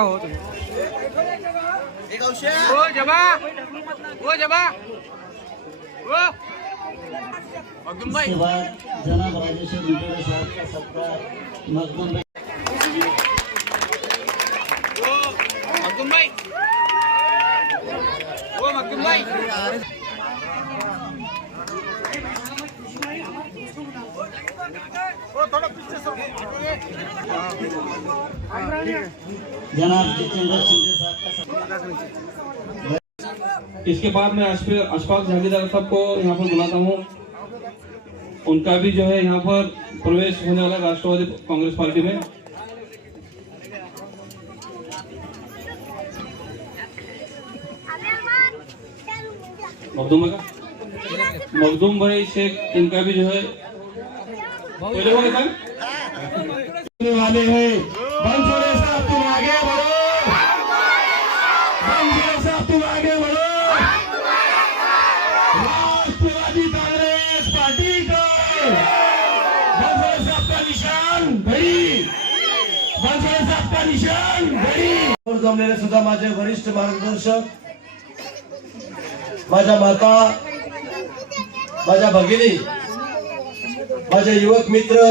बाहेर करू नका हो तुम्ही ओ जबा. ओ जबा ओ अब्दुल भाई जनाब साहब का सत्कार ओ अब्दुल भाई ओ मखदूम भाई इसके बाद मैं अशफ- अशफाक जहांगीरदार साहब को यहाँ पर बुलाता हूँ। उनका भी जो है यहाँ पर प्रवेश होने वाला राष्ट्रवादी कांग्रेस पार्टी में। मखदूम मखदूम भाई शेख, इनका भी जो है वाले हैं बनसोड़े साहब तुम आगे बढ़ो बनसोड़े साहब तुम आगे बढ़ो राष्ट्रवादी कांग्रेस पार्टी का बनसोड़े साहब का निशान घड़ी बनसोड़े साहब का निशान घड़ी जमलेले सुद्धा माझे वरिष्ठ मार्गदर्शक माझ्या माता माझ्या भगिनी माझे युवक मित्र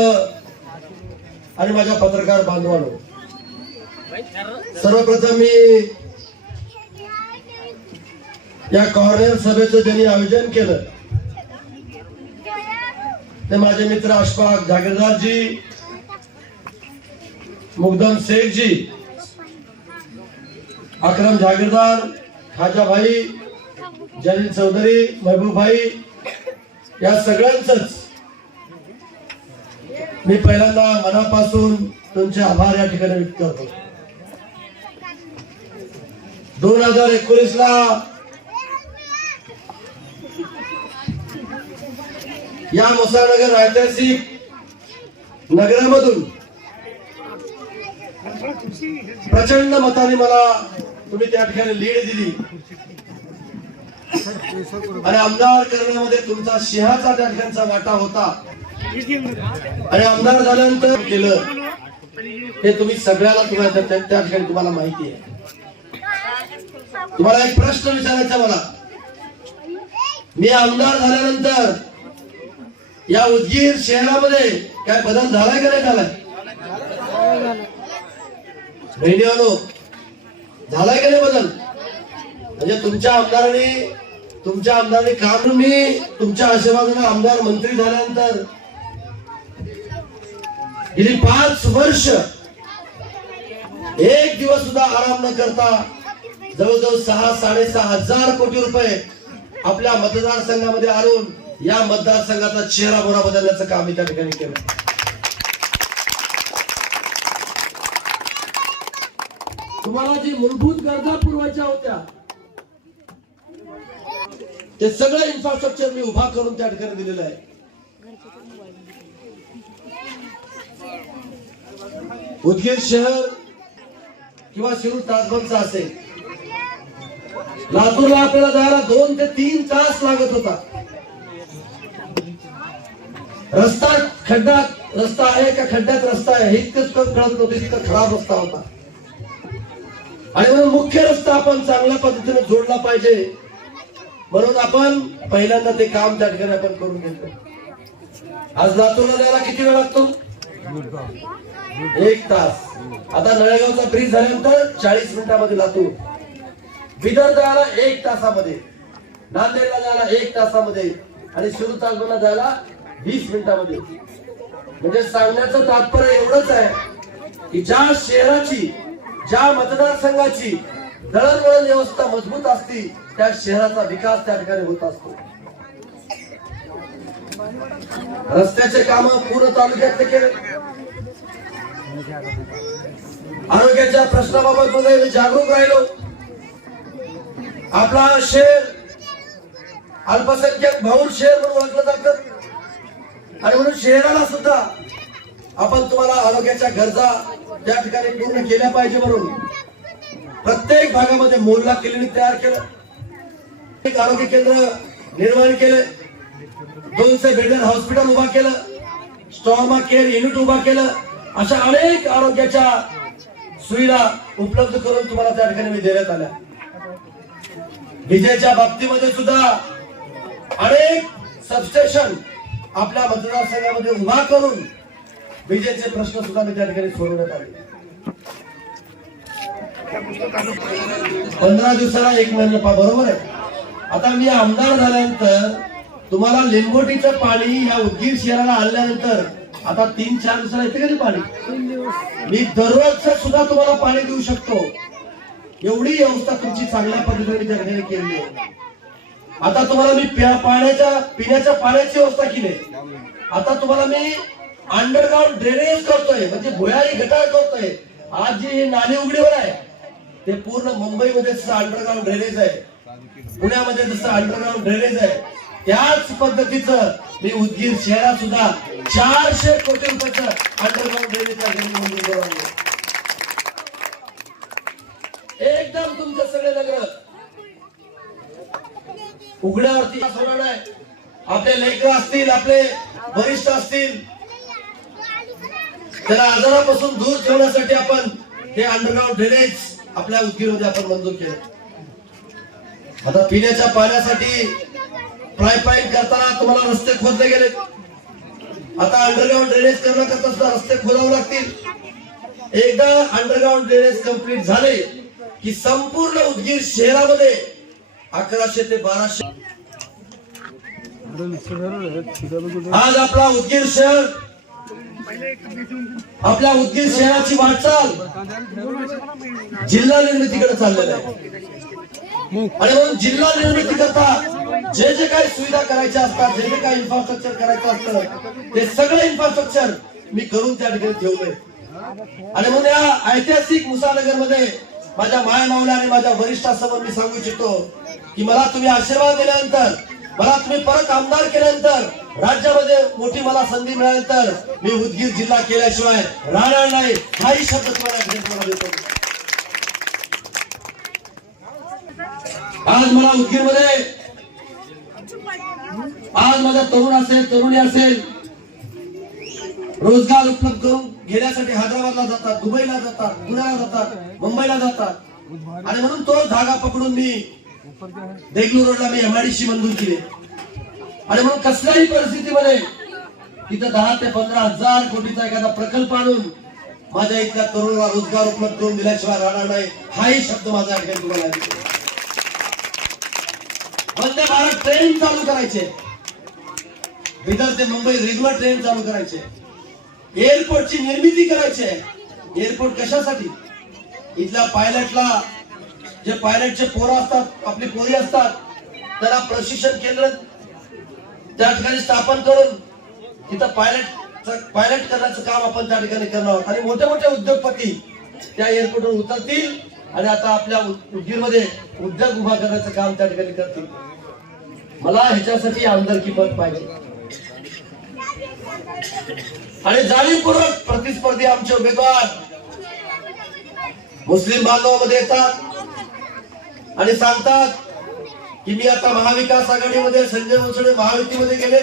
आणि माझ्या पत्रकार बांधवांनो सर्वप्रथम मी या कॉर्नर सभेचं ज्यांनी आयोजन केलं ते माझे मित्र अशफाक जागीरदारजी मुगदम शेखजी अक्रम जागीरदार खाजा भाई जलील चौधरी महबूब भाई या सगळ्यांचंच मी पहिल्यांदा मनापासून तुमचे आभार या ठिकाणी व्यक्त करतो. दोन हजार एकोणीस ला या मुसानगर ऐतिहासिक नगरामधून प्रचंड मताने मला तुम्ही त्या ठिकाणी लीड दिली. आणि आमदार करण्यामध्ये तुमचा सिंहाचा त्या ठिकाणचा वाटा होता. आणि आमदार झाल्यानंतर केलं. हे तुम्ही सगळ्याला तुम्हाला त्या ठिकाणी तुम्हाला माहिती आहे. तुम्हाला एक प्रश्न विचारायचा मला. मी आमदार झाल्यानंतर या उदगीर शहरामध्ये काय बदल झालाय का नाही झालाय? बहिणीवानो झालाय का नाही बदल? म्हणजे तुमच्या आमदारांनी तुमच्या आमदारांनी काम मी तुमच्या आशीर्वादाने आमदार मंत्री झाल्यानंतर गेली पाच वर्ष. एक दिवस सुद्धा आराम न करता जवळजवळ सहा साडेसहा हजार कोटी रुपये आपल्या मतदारसंघामध्ये आणून या मतदारसंघाचा चेहरा मोहरा बदलण्याचं काम मी त्या ठिकाणी केलं तुम्हाला जी मूलभूत गरजा पुरवायच्या होत्या ते सगळं इन्फ्रास्ट्रक्चर मी उभा करून त्या ठिकाणी दिलेलं आहे. उदगीर शहर किंवा शिरूर तासभरचा असेल. लातूरला आपल्याला जायला दोन ते तीन तास लागत होता. रस्ता खड्ड्यात रस्ता आहे का खड्ड्यात रस्ता आहे? हे इतकंच कळत नव्हतं इतका खराब रस्ता होता. आणि म्हणून मुख्य रस्ता आपण चांगल्या पद्धतीने जोडला पाहिजे. म्हणून आपण पहिल्यांदा ते काम त्या ठिकाणी आपण करून घेतो आज लातूरला जायला किती वेळ लागतो? एक तास. आता नळेगावचा ब्रिज झाल्यानंतर चाळीस मिनिटामध्ये लातूर. बिदर जायला एक तासामध्ये. नांदेडला जायला एक तासामध्ये. आणि शिरूर तालुक्याला जायला वीस मिनिटामध्ये. म्हणजे सांगण्याचं तात्पर्य एवढंच आहे की ज्या शहराची ज्या मतदारसंघाची दळणवळण व्यवस्था मजबूत असती त्या शहराचा विकास त्या ठिकाणी होत असतो. रस्त्याचे काम पूर्ण तालुक्यातले केले. आरोग्याच्या प्रश्नाबाबत मध्ये मी जागरूक राहिलो. आपला शेर अल्पसंख्याक भाऊ शहर म्हणून ओळखलं जातं. आणि म्हणून शहराला सुद्धा आपण तुम्हाला आरोग्याच्या गरजा त्या ठिकाणी पूर्ण केल्या पाहिजे म्हणून प्रत्येक भागामध्ये मोहल्ला क्लिनिक तयार केलं. एक आरोग्य केंद्र निर्माण केलं. दोनशे बेडर हॉस्पिटल उभा केलं. स्टॉमा केअर युनिट उभा केलं. अशा अनेक आरोग्याच्या सुविधा उपलब्ध करून तुम्हाला त्या ठिकाणी देण्यात आल्या. विजेच्या बाबतीमध्ये सुद्धा अनेक सबस्टेशन आपल्या मतदारसंघामध्ये उभा करून विजेचे प्रश्न सुद्धा मी त्या ठिकाणी सोडवण्यात आले. पंधरा दिवसाला एक महिना बरोबर आहे. आता मी आमदार झाल्यानंतर तुम्हाला लिंबोटीचं पाणी ह्या उदगीर शहराला आणल्यानंतर आता तीन चार दिवसाला येते का पाणी? मी दररोजचं सुद्धा तुम्हाला पाणी देऊ शकतो. एवढी व्यवस्था तुमची चांगल्या पद्धतीने जगण्याने केली आहे. आता तुम्हाला मी पाण्याच्या पिण्याच्या पाण्याची व्यवस्था केली आहे. आता तुम्हाला मी अंडरग्राउंड ड्रेनेज करतोय म्हणजे भुयारी गटार करतोय. आज जी ही नाली उघडीवर आहे ते पूर्ण मुंबईमध्ये जसं अंडरग्राउंड ड्रेनेज आहे पुण्यामध्ये जसं अंडरग्राउंड ड्रेनेज आहे त्याच पद्धतीचं मी उदगीर शहरात सुद्धा चारशे कोटी रुपयाचं अंडरग्राऊंड ड्रेनेज एकदम तुमचं सगळे नगर उघड्यावरती सोडवणं आहे. आपले लेकर असतील आपले वरिष्ठ असतील. त्याला आजारापासून दूर ठेवण्यासाठी आपण हे अंडरग्राऊंड ड्रेनेज आपल्या उदगीरमध्ये आपण मंजूर केलं. आता पिण्याच्या पाण्यासाठी पाईपलाईन करताना तुम्हाला रस्ते खोदले गेले आता अंडरग्राऊंड ड्रेनेज करण्याकरता सुद्धा रस्ते खोदावे लागतील. एकदा अंडरग्राऊंड ड्रेनेज कंप्लीट झाले की संपूर्ण उदगीर शहरामध्ये अकराशे ते बाराशे आज आपला उदगीर शहर आपल्या उदगीर शहराची वाटचाल जिल्हा निर्मितीकडे चाललेला आहे. आणि म्हणून जिल्हा निर्मिती करता जे जे काही सुविधा करायच्या असतात जे जे काही इन्फ्रास्ट्रक्चर करायचं असतं ते सगळं इन्फ्रास्ट्रक्चर मी करून त्या ठिकाणी ठेवलंय. आणि म्हणून या ऐतिहासिक मुसानगरमध्ये माझ्या माया मावल्या आणि माझ्या वरिष्ठासमोर मी सांगू इच्छितो की मला तुम्ही आशीर्वाद दिल्यानंतर मला तुम्ही परत आमदार केल्यानंतर राज्यामध्ये मोठी मला संधी मिळाल्यानंतर मी उदगीर जिल्हा केल्याशिवाय राहणार नाही हाही शब्द तुम्हाला तुम्हाला देतो. आज मला उदगीरमध्ये आज माझा तरुण असेल तरुणी असेल रोजगार उपलब्ध करून घेण्यासाठी हैदराबादला जातात दुबईला जातात पुण्याला जातात मुंबईला जातात. आणि म्हणून तो धागा पकडून मी देगलू रोडला मी एमआयडीसी मंजूर केली. आणि म्हणून कसल्याही परिस्थितीमध्ये तिथं दहा ते पंधरा हजार कोटीचा एखादा प्रकल्प आणून माझ्या इथल्या तरुणाला रोजगार उपलब्ध करून दिल्याशिवाय राहणार नाही हाही शब्द माझा या ठिकाणी तुम्हाला वंदे भारत ट्रेन चालू करायचे. बिदर ते मुंबई रेग्युलर ट्रेन चालू करायचे. एअरपोर्टची निर्मिती करायची. आहे एअरपोर्ट कशासाठी? इथल्या पायलटला जे पायलटचे पोरं असतात आपली पोरी असतात त्याला प्रशिक्षण केंद्र त्या ठिकाणी स्थापन करून तिथं पायलट पायलट करण्याचं काम आपण त्या ठिकाणी करणार आहोत. आणि मोठे मोठे उद्योगपती त्या एअरपोर्टवर उतरतील आणि आता आपल्या उदगीरमध्ये उद्योग उभा करण्याचं काम त्या ठिकाणी करतील. मला ह्याच्यासाठी आमदारकी पद पाहिजे. आणि जाणीवपूर्वक प्रतिस्पर्धी आमचे उमेदवार मुस्लिम बांधवामध्ये येतात. आणि सांगतात की मी आता महाविकास आघाडीमध्ये संजय मुसळे महायुतीमध्ये गेले.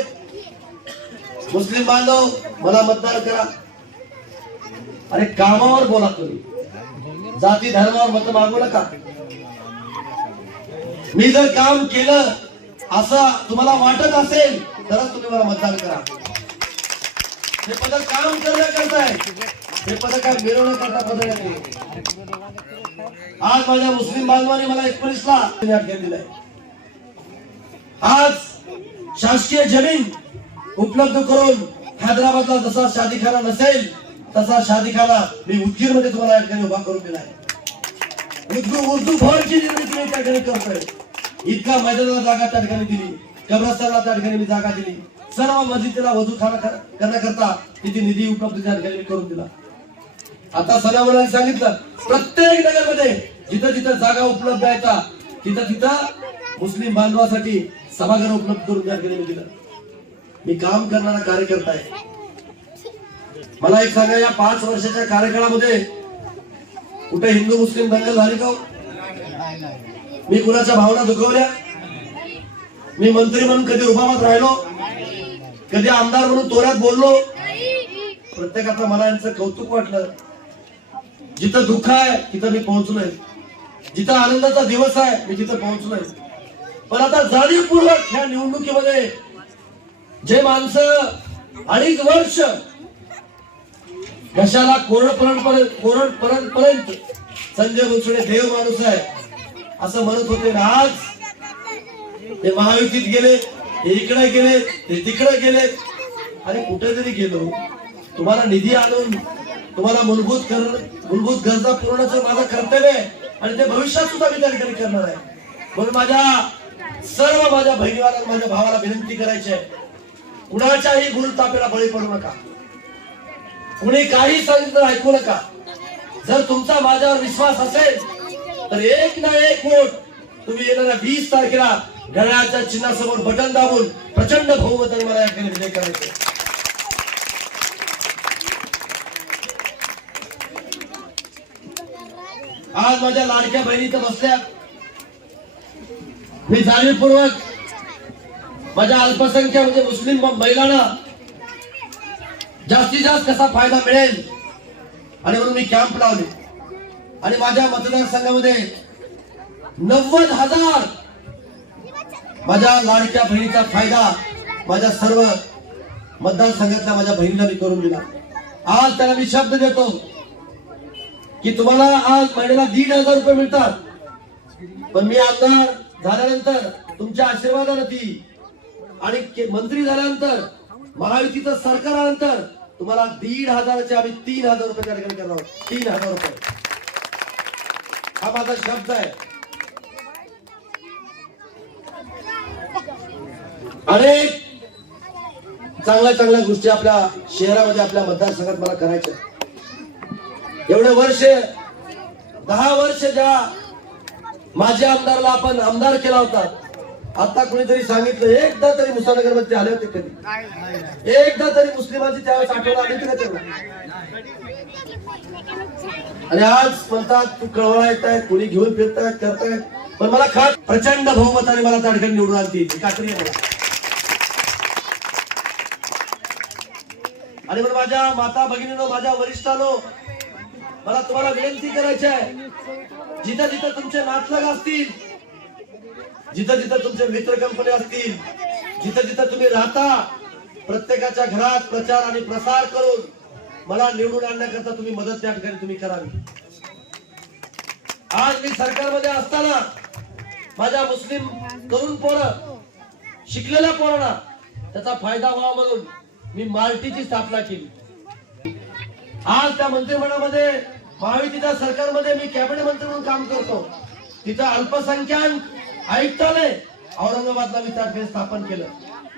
मुस्लिम बांधव मला मतदान करा. अरे कामावर बोला तुम्ही. जाती धर्मावर मत मागू नका. मी जर काम केलं असं तुम्हाला वाटत असेल तरच तुम्ही मला मतदान करा. हे पदक काम करण्याकरता आहे हे पदक काय मिळवण्याकरता पदक आहे. आज माझ्या मुस्लिम बांधवांनी मला एकोणीसला अटकेल दिलाय आज शासकीय जमीन उपलब्ध करून हैदराबादला जसा शादीखाना नसेल तसा शादीखाना मी उदगीरमध्ये तुम्हाला या ठिकाणी उभा करून दिलाय उर्दू उर्दू भवनची निर्मिती मी त्या ठिकाणी करतोय. इतका मैदानाला जागा त्या ठिकाणी दिली. कब्रस्तानला त्या ठिकाणी मी जागा दिली. सर्व मस्जिदीला वजूखाना कर- करण्याकरता तिथे निधी उपलब्ध करून दिला. आता सदामुलांनी सांगितलं प्रत्येक नगरमध्ये जिथं जिथं जागा उपलब्ध आहे का तिथं तिथं मुस्लिम बांधवासाठी सभागृह उपलब्ध करून त्या मी दिलं. मी काम करणारा कार्यकर्ता आहे. मला एक सांगा या पाच वर्षाच्या कार्यकाळामध्ये कुठे हिंदू मुस्लिम दंगल झाली का हो? मी कुणाच्या भावना दुखवल्या? मी मंत्री म्हणून कधी रुबाबात राहिलो? कधी आमदार म्हणून तोऱ्यात बोललो? प्रत्येकाचं मला यांचं कौतुक वाटलं. जिथं दुःख आहे तिथं मी पोहोचलोय. जिथं आनंदाचा दिवस आहे मी तिथं पोहोचलोय. पण आता जाणीवपूर्वक ह्या निवडणुकीमध्ये जे माणसं अडीच वर्ष कशाला कोरडपर्यंत कोरडपर्यंत संजय भुसडे देव माणूस आहे असं म्हणत होते आज? ते महायुतीत गेले. हे इकडे गेले ते तिकडे गेले. आणि कुठेतरी गेलो. तुम्हाला निधी आणून तुम्हाला मूलभूत कर मूलभूत गरजा पुरवण्याचं माझं कर्तव्य आहे. आणि ते भविष्यात सुद्धा मी त्या ठिकाणी करणार आहे. म्हणून माझ्या सर्व माझ्या बहिणीवाला माझ्या भावाला विनंती करायची आहे. कुणाच्याही गुरुतापेला बळी पडू नका. कुणी काही सांगितलं ऐकू नका. जर तुमचा माझ्यावर विश्वास असेल तर एक ना एक वोट तुम्ही येणाऱ्या वीस तारखेला घड्याळाच्या चिन्हासमोर बटन दाबून प्रचंड बहुमताने मला या ठिकाणी विजय करायचे. आज माझ्या लाडक्या बहिणी तर बसल्या. मी जाणीवपूर्वक माझ्या अल्पसंख्या म्हणजे मुस्लिम महिलांना जास्तीत जास्त कसा फायदा मिळेल आणि म्हणून मी कॅम्प लावले. आणि माझ्या मतदारसंघामध्ये नव्वद हजार. माझ्या लाडक्या बहिणीचा फायदा माझ्या सर्व मतदारसंघातल्या माझ्या बहिणीला मी करून दिला. आज त्याला मी शब्द देतो की तुम्हाला आज महिन्याला दीड हजार रुपये मिळतात. पण मी आमदार झाल्यानंतर तुमच्या आशीर्वादानं ती आणि मंत्री झाल्यानंतर महायुतीचं सरकार आल्यानंतर तुम्हाला दीड हजाराचे आम्ही तीन हजार रुपये कार्यक्रम करणार आहोत. तीन हजार रुपये. हा माझा शब्द आहे. अनेक चांगल्या चांगल्या गोष्टी आपल्या शहरामध्ये आपल्या मतदारसंघात मला करायच्या एवढे वर्ष दहा वर्ष ज्या माझ्या आमदारला आपण आमदार केला होता आता कुणीतरी सांगितलं एकदा तरी मुसानगरमध्ये आले होते कधी. एकदा तरी मुस्लिमांची त्यावेळेस आठवण आली होती का त्यांना? आणि आज म्हणतात तू कळवळा येत आहेत कुणी घेऊन फिरतायत करतायत पण मला खास प्रचंड बहुमताने मला त्या निवडून आणते ही खात्री आहे मला. आणि म्हणून माझ्या माता भगिनीनो माझ्या वरिष्ठानो मला तुम्हाला विनंती करायची आहे. जिथं जिथं तुमचे नातलग असतील जिथं जिथं तुमचे मित्र कंपनी असतील जिथं जिथं तुम्ही राहता प्रत्येकाच्या घरात प्रचार आणि प्रसार करून मला निवडून आणण्याकरता तुम्ही मदत त्या ठिकाणी तुम्ही करावी. आज मी सरकारमध्ये असताना माझ्या मुस्लिम तरुण पोरं शिकलेल्या पोरांना त्याचा फायदा व्हावा म्हणून मी मालतीची स्थापना केली. आज त्या मंत्रिमंडळामध्ये महायुतीच्या सरकारमध्ये मी कॅबिनेट मंत्री म्हणून काम करतो. तिथं अल्पसंख्याक आयुक्तालय औरंगाबादला मी त्या ठिकाणी स्थापन केलं.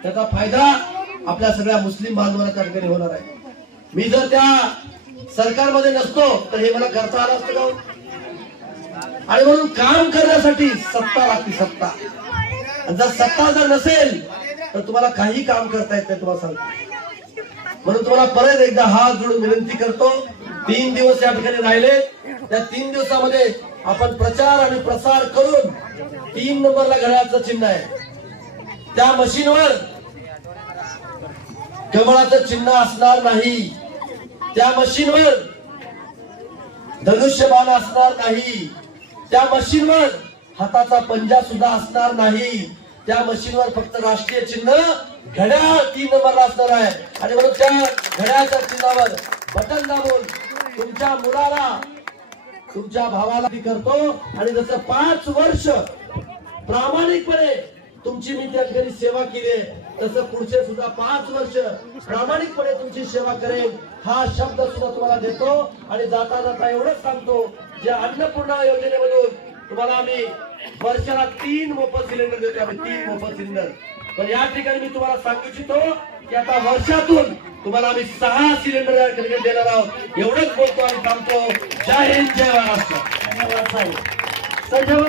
त्याचा फायदा आपल्या सगळ्या मुस्लिम बांधवांना त्या ठिकाणी होणार आहे. मी जर त्या सरकारमध्ये नसतो तर हे मला करता आलं असतं का हो? आणि म्हणून काम करण्यासाठी सत्ता लागते सत्ता. जर सत्ता जर नसेल तर तुम्हाला काही काम करता येत नाही तुम्हाला सांगतो. म्हणून तुम्हाला परत एकदा हात जोडून विनंती करतो. तीन दिवस या ठिकाणी राहिले. त्या तीन दिवसामध्ये आपण प्रचार आणि प्रसार करून तीन नंबरला घड्याळाचं चिन्ह आहे. त्या मशीनवर कमळाचं चिन्ह असणार नाही. त्या मशीनवर धनुष्यबाण असणार नाही. त्या मशीनवर हाताचा पंजा सुद्धा असणार नाही. त्या मशीनवर फक्त राष्ट्रीय चिन्ह घड्याळ तीन नंबरला असणार आहे. आणि म्हणून त्या घड्याळच्या चिन्हावर बटन दाबून तुमच्या मुलाला तुमच्या भावाला मी करतो. आणि जसं पाच वर्ष प्रामाणिकपणे तुमची मी त्या ठिकाणी सेवा केली आहे तसं पुढचे सुद्धा पाच वर्ष प्रामाणिकपणे तुमची सेवा करेल हा शब्द सुद्धा तुम्हाला देतो. आणि जाता जाता एवढंच सांगतो जे अन्नपूर्णा योजनेमधून तुम्हाला आम्ही वर्षाला तीन मोफत सिलेंडर देतो आम्ही तीन मोफत सिलेंडर. पण या ठिकाणी मी तुम्हाला सांगू इच्छितो की आता वर्षातून तुम्हाला आम्ही सहा सिलेंडर या ठिकाणी देणार आहोत. एवढंच बोलतो आणि थांबतो. जय हिंद जय महाराष्ट्र. धन्यवाद साहेब.